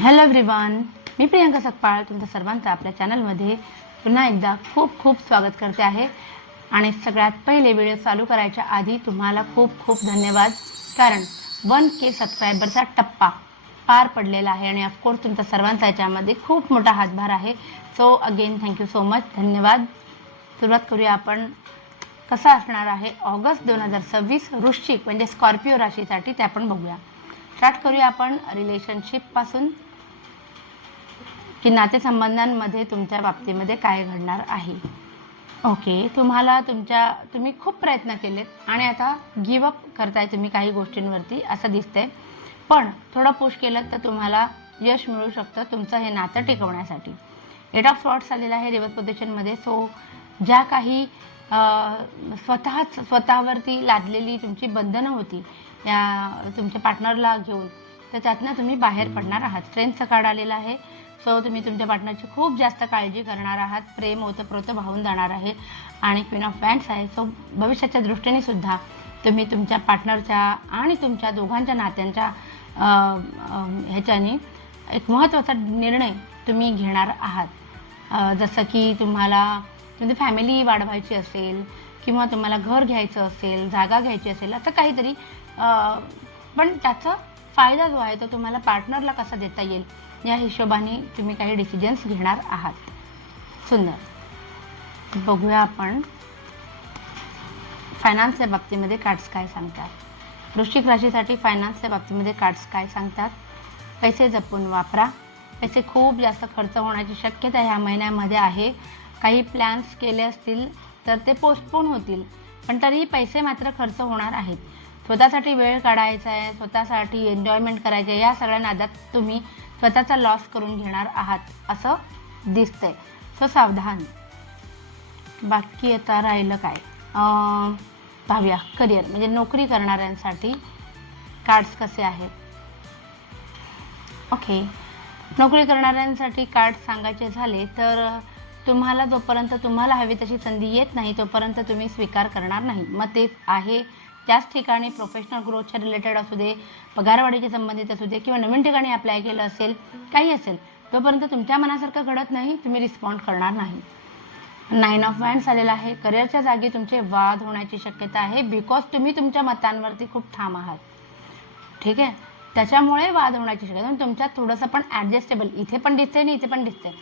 Hello everyone, मी प्रियंका सकपाळ तुमचं सर्वांचं आपल्या चॅनलमध्ये पुन्हा एकदा खूप खूप स्वागत करते आहे. आणि सगळ्यात पहिले व्हिडिओ चालू करायच्या आधी तुम्हाला खूप खूप धन्यवाद, कारण 1K सबस्क्रायबरचा टप्पा पार पडलेला आहे आणि ऑफकोर्स तुमचा सर्वांचा याच्यामध्ये खूप मोठा हातभार आहे. So again thank you so much, धन्यवाद. सुरुवात करूया आपण. कसा असणार आहे ऑगस्ट 2026 वृश्चिक म्हणजे स्कॉर्पिओ राशीसाठी ते आपण बघूया. स्टार्ट करूया आपण रिलेशनशिपपासून, की नातेसंबंधांमध्ये तुमच्या बाबतीमध्ये काय घडणार आहे. ओके, तुम्ही खूप प्रयत्न केलेत आणि आता गिव्ह अप करताय तुम्ही काही गोष्टींवरती असं दिसतंय, पण थोडं पुश केलं तर तुम्हाला यश मिळू शकतं तुमचं हे नातं टिकवण्यासाठी. 8 ऑफ सॉर्ट्स आलेलं आहे रिव्हर्स पोझिशनमध्ये. सो ज्या काही स्वतःवरती लादलेली तुमची बंधनं होती या तुमच्या पार्टनरला घेऊन, तर त्यातनं तुम्ही बाहेर पडणार आहात. स्ट्रेंथचं कार्ड आलेलं आहे. सो तुम्ही तुमच्या पार्टनरची खूप जास्त काळजी करणार आहात. प्रेम ओतप्रोत वाहून जाणार आहे. आणि क्वीन ऑफ वँड्स आहे. सो भविष्याच्या दृष्टीने सुद्धा तुम्ही तुमच्या पार्टनरच्या आणि तुमच्या दोघांच्या नात्यांच्या ह्याच्याने एक महत्त्वाचा निर्णय तुम्ही घेणार आहात. जसं की तुम्हाला म्हणजे फॅमिली वाढवायची असेल किंवा तुम्हाला घर घ्यायचं असेल, जागा घ्यायची असेल, असं काहीतरी. पण त्याचा फायदा जो आहे तो तुम्हाला पार्टनरला कसा देता येईल या हिशोबाने तुम्ही काही डिसिजन्स घेणार आहात. सुंदर. बघूया आपण फायनान्सच्या बाबतीमध्ये कार्ड्स काय सांगतात. वृश्चिक राशीसाठी फायनान्सच्या बाबतीमध्ये कार्ड्स काय सांगतात. पैसे जपून वापरा. पैसे खूप जास्त खर्च होण्याची शक्यता ह्या महिन्यामध्ये आहे. काही प्लॅन्स केले असतील तर ते पोस्टपोन होतील, पण तरीही पैसे मात्र खर्च होणार आहेत. स्वतःसाठी वेळ काढायचा आहे, स्वतःसाठी एन्जॉयमेंट करायचे आहे, या सगळ्या नादात तुम्ही स्वतःचा लॉस करून घेणार आहात असं दिसतंय. सो सावधान. बाकी आता राहिलं काय, पाहूया करिअर म्हणजे नोकरी करणाऱ्यांसाठी कार्ड्स कसे आहेत. ओके, नोकरी करणाऱ्यांसाठी कार्ड सांगायचे झाले तर तुम्हाला जोपर्यंत तुम्हाला हवी तशी संधी येत नाही तोपर्यंत तुम्ही स्वीकार करणार नाही. मग ते आहे त्याच ठिकाणी प्रोफेशनल ग्रोथच्या रिलेटेड असू दे, पगारवाढीच्या संबंधित असू दे, किंवा नवीन ठिकाणी अप्लाय केलं असेल, काही असेल, तोपर्यंत तुमच्या मनासारखं घडत नाही, तुम्ही रिस्पॉन्ड करणार नाही. 9 ऑफ वँड्स आलेला आहे. करिअरच्या जागी तुमचे वाद होण्याची शक्यता आहे, बिकॉज तुम्ही तुमच्या मतांवरती खूप ठाम आहात. ठीक आहे, त्याच्यामुळे वाद होण्याची शक्यता. तुमच्यात थोडंसं पण ॲडजस्टेबल इथे पण दिसते आणि इथे पण दिसते.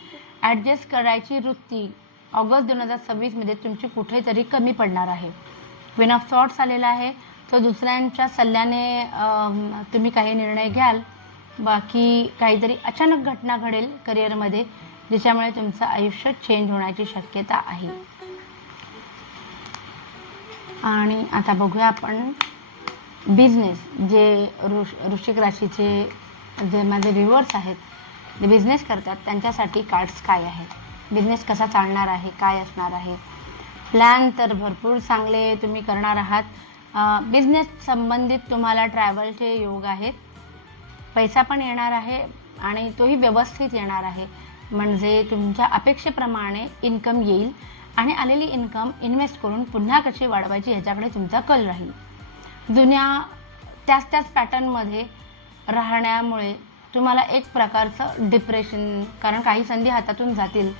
ॲडजस्ट करायची वृत्ती ऑगस्ट 2026मध्ये तुमची कुठेतरी कमी पडणार आहे. क्वीन ऑफ सॉर्ट्स आलेला आहे. तो दुसऱ्यांच्या सल्ल्याने तुम्ही काही निर्णय घ्याल. बाकी काहीतरी अचानक घटना घडेल करिअरमध्ये ज्याच्यामुळे तुमचं आयुष्य चेंज होण्याची शक्यता आहे. आणि आता बघूया आपण बिझनेस. जे वृश्चिक राशीचे जे माझे व्ह्युअर्स आहेत, जे बिझनेस करतात, त्यांच्यासाठी कार्ड्स काय आहेत. बिझनेस कसा चालणार आहे, काय असणार आहे. प्लॅन तर भरपूर चांगले तुम्ही करणार आहात. बिझनेस संबंधित तुम्हाला ट्रॅव्हलचे योग आहेत. पैसा पण येणार आहे आणि तोही व्यवस्थित येणार आहे. म्हणजे तुमच्या अपेक्षेप्रमाणे इन्कम येईल आणि आलेली इन्कम इन्व्हेस्ट करून पुन्हा कशी वाढवायची ह्याच्याकडे तुमचा कल राहील. जुन्या त्याच पॅटर्नमध्ये राहण्यामुळे तुम्हाला एक प्रकारचं डिप्रेशन, कारण काही संधी हातातून जातील,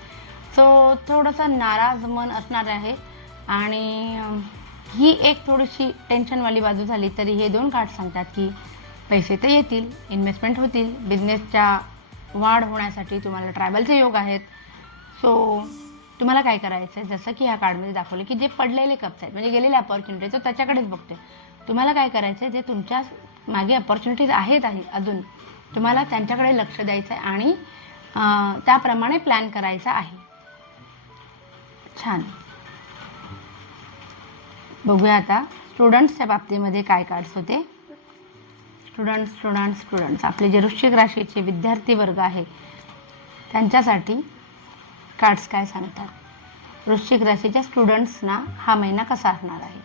सो थोडंसं नाराज मन असणार आहे. आणि ही एक थोडीशी टेन्शनवाली बाजू झाली तरी हे 2 कार्ड सांगतात की पैसे तर येतील, इन्व्हेस्टमेंट होतील, बिझनेसच्या वाढ होण्यासाठी तुम्हाला ट्रॅव्हलचे योग आहेत. सो तुम्हाला काय करायचं आहे, जसं की ह्या कार्डमध्ये दाखवलं की जे पडलेले कप्स आहेत म्हणजे गेलेले अपॉर्च्युनिटीज, तो त्याच्याकडेच बघते. तुम्हाला काय करायचं आहे, जे तुमच्या मागे अपॉर्च्युनिटीज आहेत अजून, तुम्हाला त्यांच्याकडे लक्ष द्यायचं आहे आणि त्याप्रमाणे प्लॅन करायचा आहे. छान. बघूया आता स्टुडंट्सच्या बाबतीमध्ये काय कार्ड्स होते. स्टुडंट्स आपले जे वृश्चिक राशीचे विद्यार्थी वर्ग आहे त्यांच्यासाठी कार्ड्स काय सांगतात. वृश्चिक राशीच्या स्टुडंट्सना हा महिना कसा असणार आहे.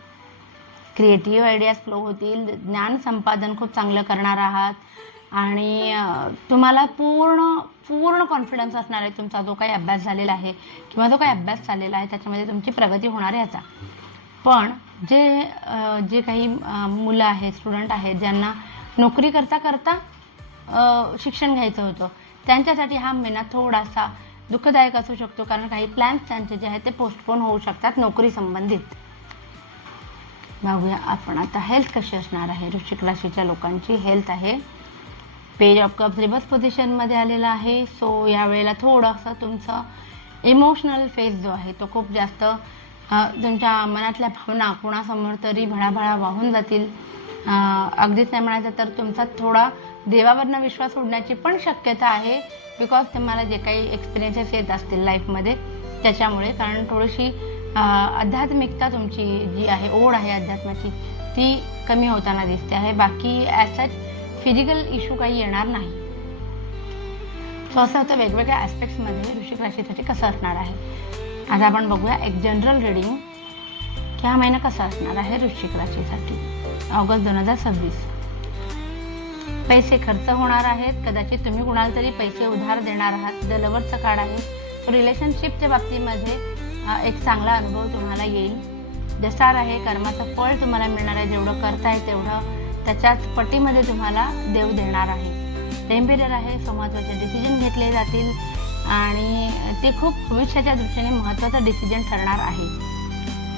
क्रिएटिव्ह आयडियाज फ्लो होतील, ज्ञान संपादन खूप चांगलं करणार आहात आणि तुम्हाला पूर्ण कॉन्फिडन्स असणार आहे. तुमचा जो काही अभ्यास झालेला आहे किंवा जो काही अभ्यास चाललेला आहे त्याच्यामध्ये तुमची प्रगती होणार आहे याचा. पण जे काही मुलं आहेत, स्टुडंट आहेत, ज्यांना नोकरी करता शिक्षण घ्यायचं होतं, त्यांच्यासाठी हा महिना थोडासा दुःखदायक असू शकतो, कारण काही प्लॅन्स त्यांचे जे आहेत ते पोस्टपोन होऊ शकतात नोकरी संबंधित. बघूया आपण आता हेल्थ कशी असणार आहे. वृश्चिक राशीच्या लोकांची हेल्थ आहे. पेज ऑफ कप्स रिवर्स पोझिशनमध्ये आलेला आहे. सो यावेळेला थोडंसं तुमचं इमोशनल फेज जो आहे तो खूप जास्त तुमच्या मनातल्या भावना कोणासमोर तरी भळाभळा वाहून जातील. अगदीच नाही म्हणायचं तर तुमचा थोडा देवावरनं विश्वास उडण्याची पण शक्यता आहे, बिकॉज तुम्हाला जे काही एक्सपिरियन्सेस येत असतील लाईफमध्ये त्याच्यामुळे. कारण थोडीशी आध्यात्मिकता तुमची जी आहे, ओढ आहे अध्यात्माची, ती कमी होताना दिसते आहे. बाकी ॲज सच फिजिकल इश्यू काही येणार नाही. सो असं होतं वेगवेगळ्या ॲस्पेक्ट्समध्ये वृश्चिक राशीसाठी कसं असणार आहे. आता आपण बघूया एक जनरल रीडिंग की हा महिना कसा असणार आहे वृश्चिक राशीसाठी. ऑगस्ट 2026. पैसे खर्च होणार आहेत. कदाचित तुम्ही कुणाला तरी पैसे उधार देणार आहात. द लव्हरचं कार्ड आहे. सो रिलेशनशिपच्या बाबतीमध्ये एक चांगला अनुभव तुम्हाला येईल. द स्टार आहे. कर्माचं फळ तुम्हाला मिळणार आहे. जेवढं करताय तेवढं त्याच्याच पटीमध्ये तुम्हाला देव देणार आहे. टेम्परर आहे. सो महत्त्वाचे डिसिजन घेतले जातील आणि ते खूप भविष्याच्या दृष्टीने महत्त्वाचा डिसिजन ठरणार आहे.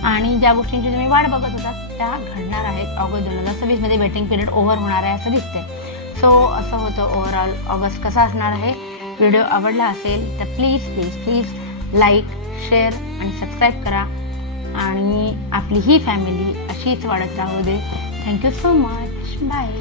आणि ज्या गोष्टींची तुम्ही वाट बघत होता त्या घडणार आहेत. ऑगस्ट 2026मध्ये वेटिंग पिरियड ओव्हर होणार आहे असं दिसतंय. सो असं होतं ओव्हरऑल ऑगस्ट कसा असणार आहे. व्हिडिओ आवडला असेल तर प्लीज लाईक, शेअर आणि सबस्क्राईब करा आणि आपली ही फॅमिली अशीच वाढत राहू दे. Thank you so much. बाय.